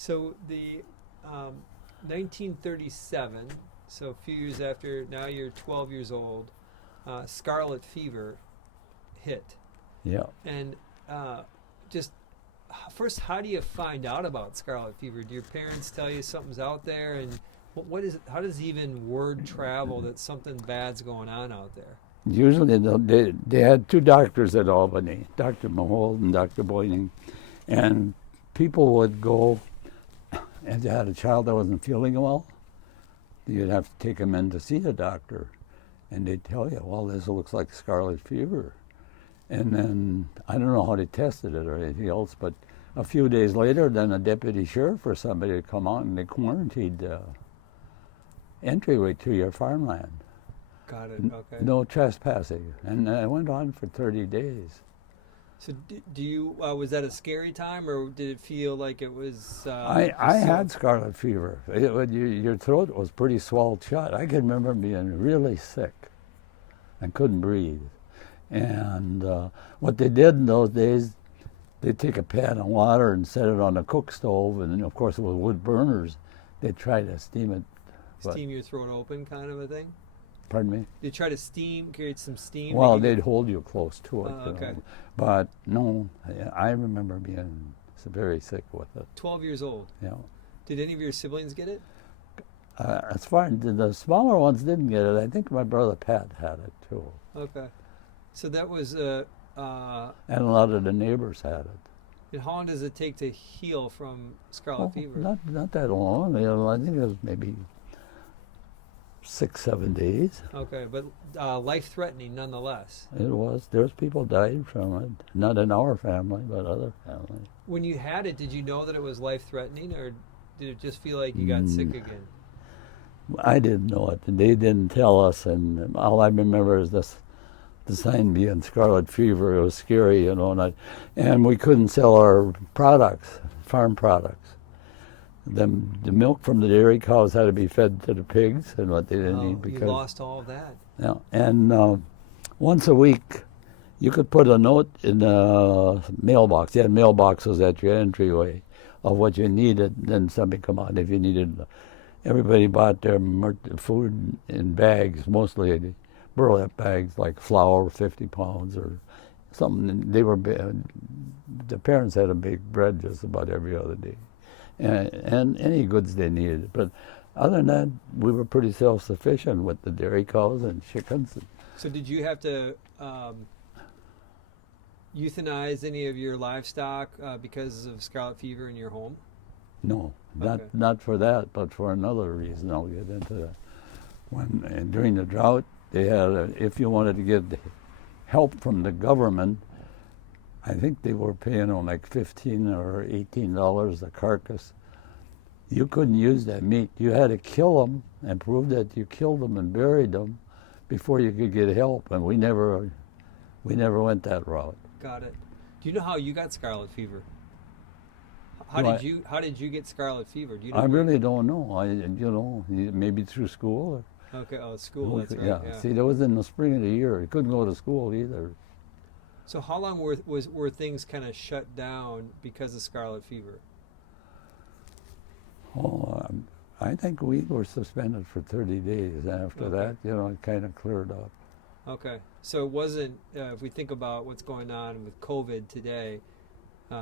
So the 1937, so a few years after, now you're 12 years old, Scarlet Fever hit. Yeah. And just first, how do you find out about Scarlet Fever? Do your parents tell you something's out there? And what is it? How does even word travel that something bad's going on out there? Usually they had two doctors at Albany, Dr. Mahold and Dr. Boyning, and people would go, if they had a child that wasn't feeling well, you'd have to take them in to see a doctor, and they'd tell you, well, this looks like scarlet fever. And then, I don't know how they tested it or anything else, but a few days later, then a deputy sheriff or somebody would come out and they quarantined the entryway to your farmland. Got it. Okay. No trespassing. And it went on for 30 days. So do you, was that a scary time, or did it feel like it was... I had scarlet fever. Your throat was pretty swelled shut. I can remember being really sick and couldn't breathe. And what they did in those days, they'd take a pan of water and set it on a cook stove, and of course with wood burners, they'd try to steam it. Steam your throat open kind of a thing? Pardon me? They try to create some steam? Well, they'd hold you close to it. Okay. But no, I remember being very sick with it. 12 years old? Yeah. Did any of your siblings get it? As far as the smaller ones didn't get it, I think my brother Pat had it too. Okay. So that was... and a lot of the neighbors had it. And how long does it take to heal from scarlet fever? Not that long. I think it was maybe 6-7 days. Okay, but life-threatening nonetheless. It was. There's people died from it. Not in our family, but other families. When you had it, did you know that it was life-threatening, or did it just feel like you got sick again? I didn't know it. They didn't tell us, and all I remember is the sign being scarlet fever. It was scary, and we couldn't sell our products, farm products. The milk from the dairy cows had to be fed to the pigs, and what they didn't eat because you lost all of that. Yeah, and once a week, you could put a note in the mailbox. You had mailboxes at your entryway of what you needed. Then somebody come out if you needed. Everybody bought their food in bags, mostly burlap bags, like flour, 50 pounds or something. The parents had a big bread just about every other day. And any goods they needed. But other than that, we were pretty self-sufficient with the dairy cows and chickens. So did you have to euthanize any of your livestock because of scarlet fever in your home? No, Okay. not for that, but for another reason. I'll get into that. During the drought, they had, if you wanted to get help from the government, I think they were paying them like $15 or $18 a carcass. You couldn't use that meat. You had to kill them and prove that you killed them and buried them before you could get help. And we never went that route. Got it. Do you know how you got scarlet fever? How did you get scarlet fever? Do you know? I really don't know. Maybe through school. Okay. Oh, school. That's right. Yeah. See, that was in the spring of the year. You couldn't go to school either. So how long were things kind of shut down because of scarlet fever? Oh, I think we were suspended for 30 days. After that, it kind of cleared up. Okay. So it wasn't, if we think about what's going on with COVID today,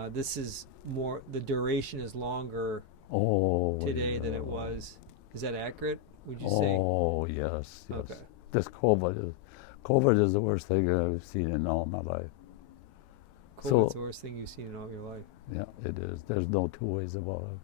this is more, the duration is longer today than it was. Is that accurate, would you say? Oh, yes. Okay. This COVID is the worst thing I've seen in all my life. COVID's the worst thing you've seen in all your life. Yeah, it is. There's no two ways about it.